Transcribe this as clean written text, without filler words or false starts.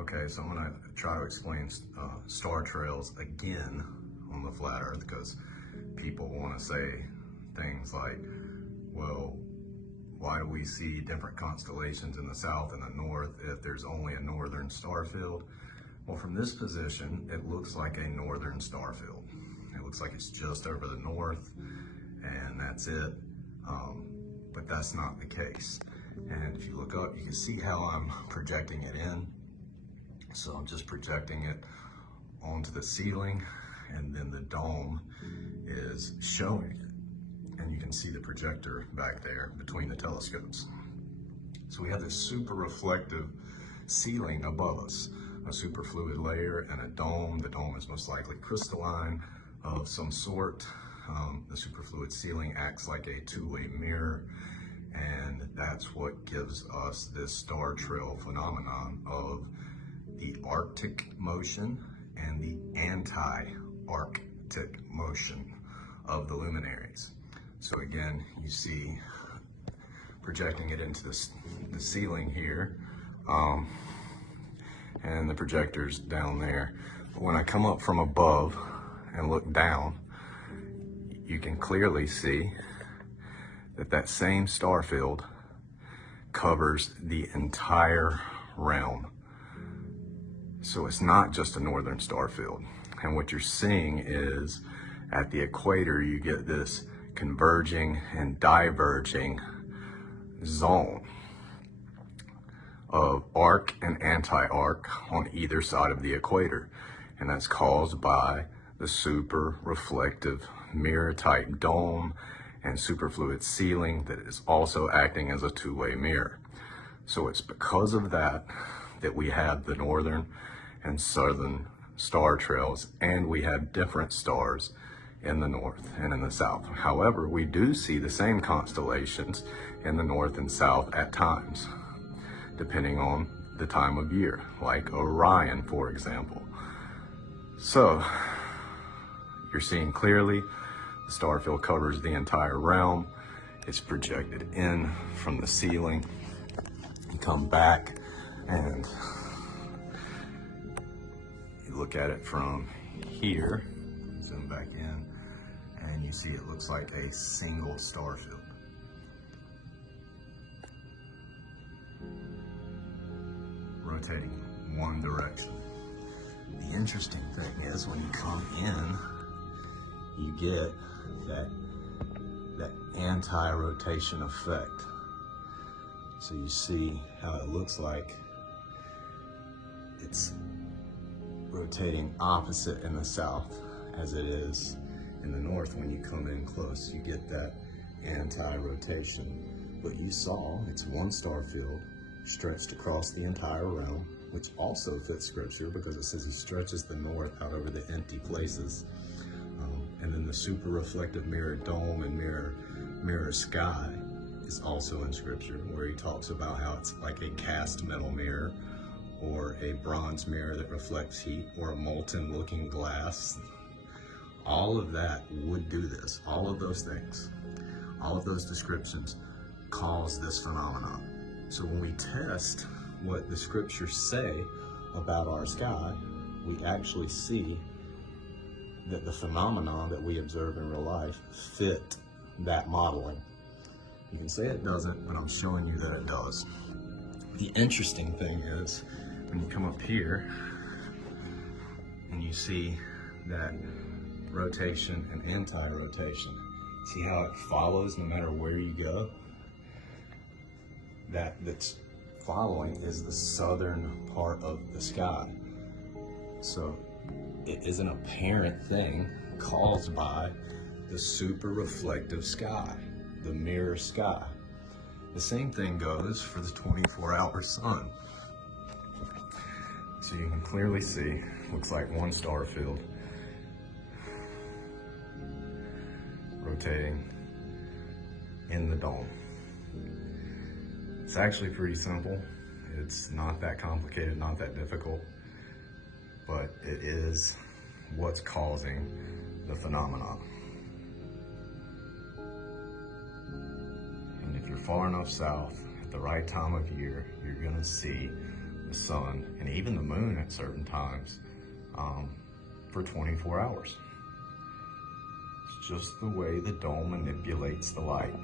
Okay, so I'm gonna try to explain star trails again on the flat Earth, because people want to say things like, well, why do we see different constellations in the south and the north if there's only a northern star field? Well, from this position, it looks like a northern star field. It looks like it's just over the north, and that's it. But that's not the case. And if you look up, you can see how I'm projecting it in. So I'm just projecting it onto the ceiling, and then the dome is showing it. And you can see the projector back there between the telescopes. So we have this super reflective ceiling above us, a superfluid layer and a dome. The dome is most likely crystalline of some sort. The superfluid ceiling acts like a two-way mirror, and that's what gives us this star trail phenomenon of the Arctic motion and the anti-Arctic motion of the luminaries. So again, you see projecting it into the ceiling here, and the projector's down there. But when I come up from above and look down, you can clearly see that that same star field covers the entire realm. So it's not just a northern star field. And what you're seeing is at the equator, you get this converging and diverging zone of arc and anti-arc on either side of the equator. And that's caused by the super reflective mirror type dome and superfluid ceiling that is also acting as a two-way mirror. So it's because of that that we have the northern and southern star trails, and we have different stars in the north and in the south. However, we do see the same constellations in the north and south at times, depending on the time of year, like Orion, for example. So you're seeing clearly the star field covers the entire realm. It's projected in from the ceiling. You come back and you look at it from here, zoom back in, and you see it looks like a single star field. Rotating one direction. The interesting thing is when you come in, you get that anti-rotation effect. So you see how it looks like it's rotating opposite in the south as it is in the north. When you come in close, you get that anti-rotation. But you saw it's one star field stretched across the entire realm, which also fits scripture because it says he stretches the north out over the empty places. And then the super reflective mirror dome and mirror sky is also in scripture, where he talks about how it's like a cast metal mirror or a bronze mirror that reflects heat or a molten looking glass. All of that would do this. All of those things, all of those descriptions cause this phenomenon. So when we test what the scriptures say about our sky, we actually see that the phenomena that we observe in real life fit that modeling. You can say it doesn't, but I'm showing you that it does. The interesting thing is when you come up here and you see that rotation and anti-rotation, see how it follows no matter where you go? That's following is the southern part of the sky. So it is an apparent thing caused by the super reflective sky, the mirror sky. The same thing goes for the 24-hour sun. So you can clearly see, looks like one star field rotating in the dome. It's actually pretty simple. It's not that complicated, not that difficult, but it is what's causing the phenomenon. And if you're far enough south at the right time of year, you're gonna see the sun and even the moon at certain times for 24 hours. It's just the way the dome manipulates the light.